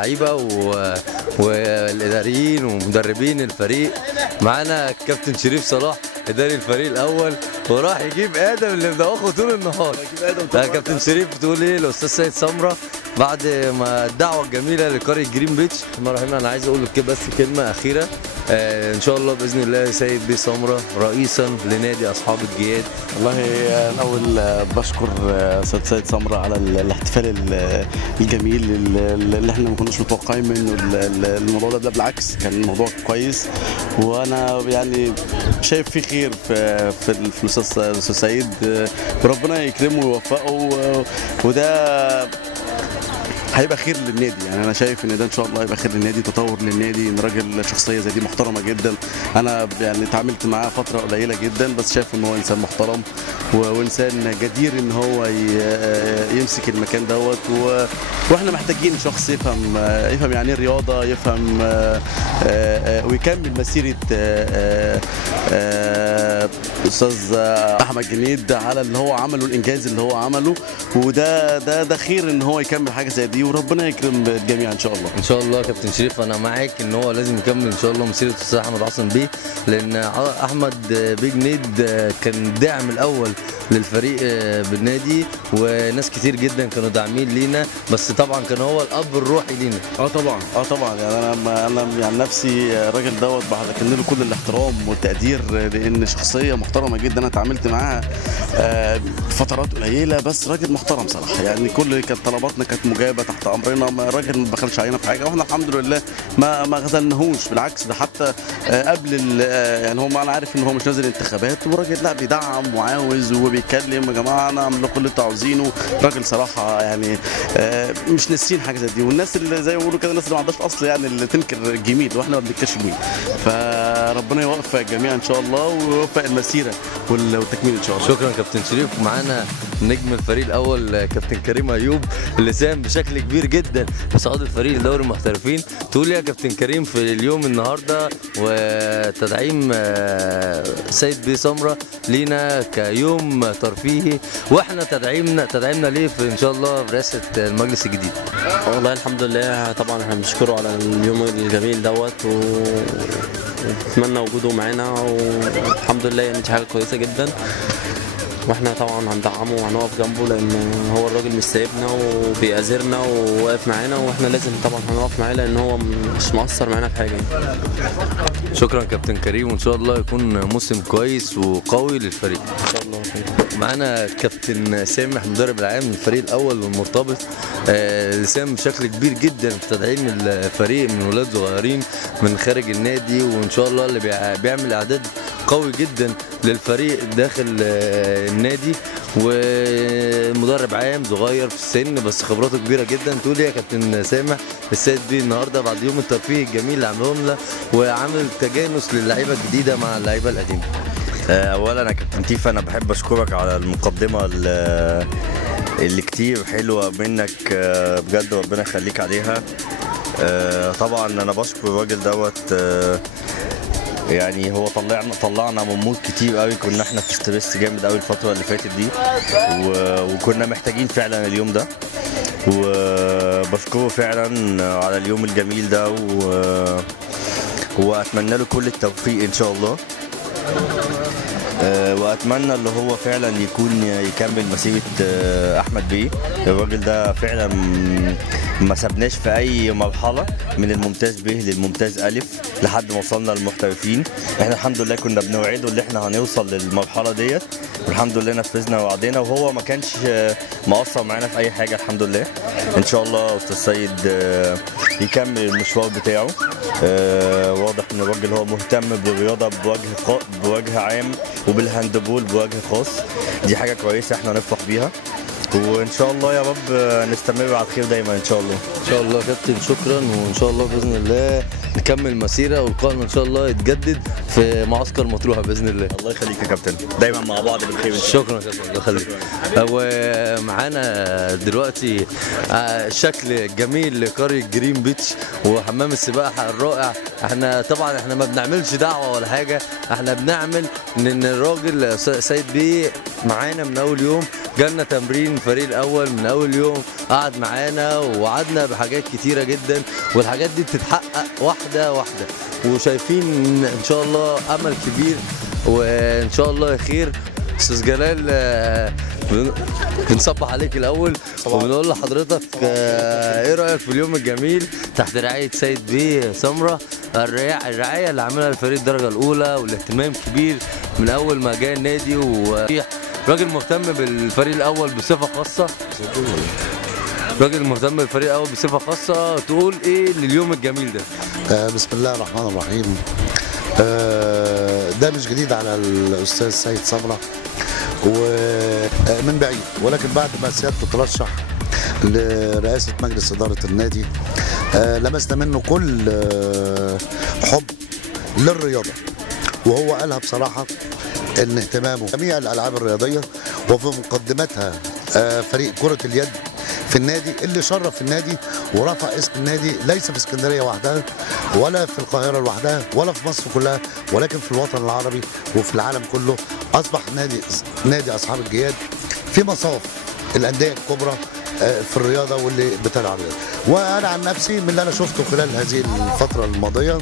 لعيبه والاداريين ومدربين الفريق. معانا الكابتن شريف صلاح اداري الفريق الاول، وراح يجيب ادم اللي مدوخه طول النهار. كابتن شريف بتقول ايه الاستاذ سيد سمره بعد ما الدعوه الجميله لقريه جرين بيتش؟ بسم الله الرحمن الرحيم. انا عايز اقول لك بس كلمه اخيره. ان شاء الله باذن الله سيد بيه سمره رئيسا لنادي اصحاب الجياد. والله الاول بشكر استاذ سيد سمره على الاحتفال الجميل اللي احنا ما كناش متوقعين منه الموضوع ده بالعكس كان الموضوع كويس، وانا يعني شايف فيه خير في الاستاذ سيد، وربنا يكرمه ويوفقه، وده هيبقى خير للنادي. يعني انا شايف ان ده ان شاء الله هيبقى خير للنادي، تطور للنادي، ان راجل شخصيه زي دي محترمه جدا. انا يعني اتعاملت معاه فتره قليله جدا، بس شايف ان هو انسان محترم وانسان جدير ان هو يمسك المكان دوت، واحنا محتاجين شخص يفهم يعني ايه رياضه، يفهم ويكمل مسيره استاذ احمد جنيد على اللي هو عمله، الانجاز اللي هو عمله، وده خير ان هو يكمل حاجه زي دي، وربنا يكرم الجميع ان شاء الله. ان شاء الله كابتن شريف انا معاك ان هو لازم يكمل ان شاء الله مسيره الاستاذ احمد عاصم بيه، لان احمد بيه جنيد كان الداعم الاول للفريق بالنادي، وناس كتير جدا كانوا داعمين لينا، بس طبعا كان هو الاب الروحي لينا. طبعا يعني انا يعني نفسي الراجل دوت بكن له كل الاحترام والتقدير، لان شخصيه محترمه جدا. انا اتعاملت معاها فترات قليله، بس راجل محترم صراحه. يعني كل كانت طلباتنا كانت مجابه تحت امرنا، الراجل ما بخلش علينا في حاجه، واحنا الحمد لله ما غزلناهوش، بالعكس ده حتى قبل يعني هم انا عارف ان هو مش نازل انتخابات، والراجل لا بيدعم وعاوز وبيتكلم يا جماعه انا اعمل لكم اللي انتوا عاوزينه. راجل صراحه يعني مش ناسين حاجه زي دي، والناس اللي زي ما بيقولوا كده الناس اللي ما عندهاش اصل يعني اللي تنكر الجميل، واحنا ما بننكرش الجميل. فربنا يوفق الجميع ان شاء الله، ويوفق المسيره والتكميل ان شاء الله. شكرا كابتن شريف. معانا نجم الفريق الاول كابتن كريم ايوب اللي ساهم بشكل كبير جدا في صعود الفريق لدوري المحترفين. تقول يا كابتن كريم في اليوم النهارده وتدعيم سيد بيه سمره لينا كيوم ترفيهي، واحنا تدعيمنا ليه في ان شاء الله برئاسه المجلس الجديد؟ والله الحمد لله طبعا احنا بنشكره على اليوم الجميل دوت، ونتمنى وجوده معانا، والحمد لله يعني دي حاجه كويسه جدا، واحنا طبعا هندعمه وهنقف جنبه، لان هو الراجل مش سايبنا وبيأزرنا وواقف معانا، واحنا لازم طبعا هنقف معاه لان هو مش مقصر معانا في حاجه. شكرا كابتن كريم، وان شاء الله يكون موسم كويس وقوي للفريق ان شاء الله. معانا كابتن سامح المدرب العام للفريق الاول والمرتبط، سام بشكل كبير جدا في تدعيم الفريق من ولاد صغيرين من خارج النادي، وان شاء الله اللي بيعمل اعداد قوي جدا للفريق داخل النادي، ومدرب عام صغير في السن بس خبراته كبيره جدا. تقول ايه يا كابتن سامح السيد بيه النهارده بعد يوم الترفيه الجميل اللي عملوه لنا، وعامل تجانس للعيبه الجديده مع اللعيبه القديمه؟ اولا يا كابتن تيفا انا بحب اشكرك على المقدمه اللي كتير حلوه منك، بجد ربنا يخليك عليها. طبعا انا بشكر الراجل دوت، يعني هو طلعنا من مود كتير قوي، كنا احنا في ستريس جامد قوي الفتره اللي فاتت دي، وكنا محتاجين فعلا اليوم ده، وبشكره فعلا على اليوم الجميل ده، واتمنى له كل التوفيق ان شاء الله، واتمنى اللي هو فعلا يكمل مسيره احمد بيه. الراجل ده فعلا ما سابناش في اي مرحله من الممتاز ب للممتاز الف لحد ما وصلنا للمحترفين. احنا الحمد لله كنا بنوعده اللي احنا هنوصل للمرحله ديت، والحمد لله نفذنا وعدينا، وهو ما كانش مقصر معانا في اي حاجه الحمد لله. ان شاء الله استاذ سيد يكمل المشوار بتاعه. واضح ان الراجل هو مهتم بالرياضه بوجه عام وبالهاندبول بوجه خاص، دي حاجه كويسه احنا نفرح بيها، وان شاء الله يا رب نستمر على الخير دايما ان شاء الله. ان شاء الله كابتن شكرا، وان شاء الله باذن الله نكمل مسيره، والقائمه ان شاء الله يتجدد في معسكر مطروحه باذن الله. الله يخليك يا كابتن، دايما مع بعض بالخير. شكرا كابتن، الله يخليك. ومعانا دلوقتي شكل جميل لقريه جرين بيتش وحمام السباحه الرائع. احنا طبعا ما بنعملش دعوه ولا حاجه، احنا بنعمل ان الراجل سيد بيه معانا من اول يوم جالنا تمرين الفريق الاول من اول يوم، قعد معانا ووعدنا بحاجات كتيره جدا، والحاجات دي بتتحقق واحده واحده، وشايفين ان شاء الله امل كبير وان شاء الله خير. استاذ جلال بنصبح عليك الاول وبنقول لحضرتك ايه رايك في اليوم الجميل تحت رعايه سيد بيه سمره، الرعايه اللي عملها الفريق الدرجه الاولى والاهتمام كبير من اول ما جاء النادي، وراجل مهتم بالفريق الاول بصفه خاصه. راجل مهتم بالفريق الاول بصفه خاصه، تقول ايه لليوم الجميل ده؟ بسم الله الرحمن الرحيم. ده مش جديد على الاستاذ سيد سمره ومن بعيد، ولكن بعد ما سيادته ترشح لرئاسه مجلس اداره النادي لمسنا منه كل حب للرياضه، وهو قالها بصراحه ان اهتمامه جميع الالعاب الرياضيه وفي مقدمتها فريق كره اليد في النادي اللي شرف النادي ورفع اسم النادي ليس في اسكندريه وحدها ولا في القاهره لوحدها ولا في مصر كلها، ولكن في الوطن العربي وفي العالم كله. اصبح نادي اصحاب الجياد في مصاف الانديه الكبرى في الرياضه واللي بتلعب الرياضه. وانا عن نفسي من اللي انا شفته خلال هذه الفتره الماضيه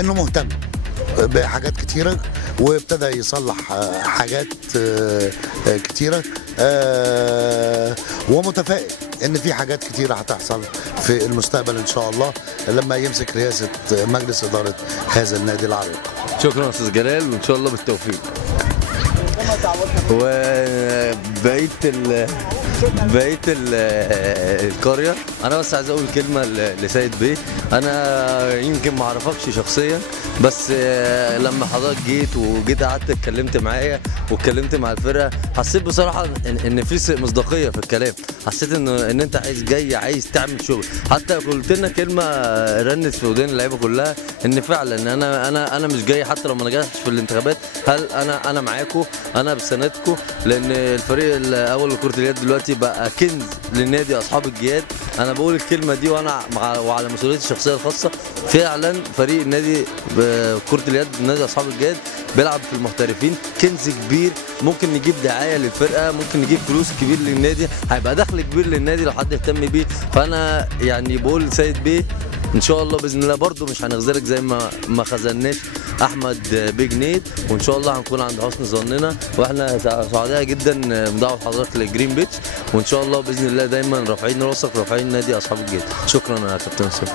انه مهتم بحاجات كتيره وابتدى يصلح حاجات كتيره، ومتفائل ان في حاجات كتيره هتحصل في المستقبل ان شاء الله لما يمسك رئاسه مجلس اداره هذا النادي العريق. شكرا استاذ جلال وان شاء الله بالتوفيق. بقيت القريه، انا بس عايز اقول كلمه لسيد بيه. انا يمكن ما اعرفكش شخصيا، بس لما حضرتك جيت قعدت اتكلمت معايا واتكلمت مع الفرقه، حسيت بصراحه ان في مصداقيه في الكلام، حسيت ان انت عايز تعمل شغل. حتى قلت لنا كلمه رنت في ودان اللعيبه كلها ان فعلا انا مش جاي حتى لو ما نجحتش في الانتخابات، هل انا معاكم، انا بسندكم، لان الفريق الاول لكره اليد دلوقتي بقى كنز للنادي اصحاب الجياد. انا بقول الكلمه دي وانا وعلى مسؤوليتي الشخصيه الخاصه. فعلا فريق النادي كره اليد نادي اصحاب الجياد بيلعب في المحترفين، كنز كبير، ممكن نجيب دعايه للفرقه، ممكن نجيب فلوس كبير للنادي، هيبقى دخل كبير للنادي لو حد اهتم بيه. فانا يعني بقول سيد بيه ان شاء الله باذن الله برضو مش هنخذلك زي ما خذلناش احمد بيه جنيد، وان شاء الله هنكون عند حسن ظننا، واحنا سعداء جدا بدعوه حضرتك للجرين بيتش، وان شاء الله باذن الله دايما رافعين راسك ورافعين نادي اصحاب الجيد. شكرا يا كابتن سيد.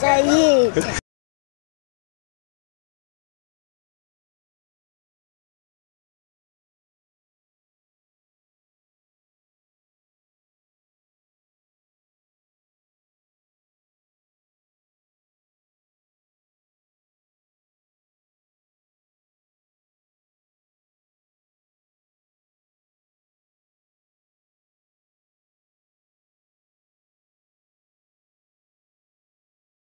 سعيد.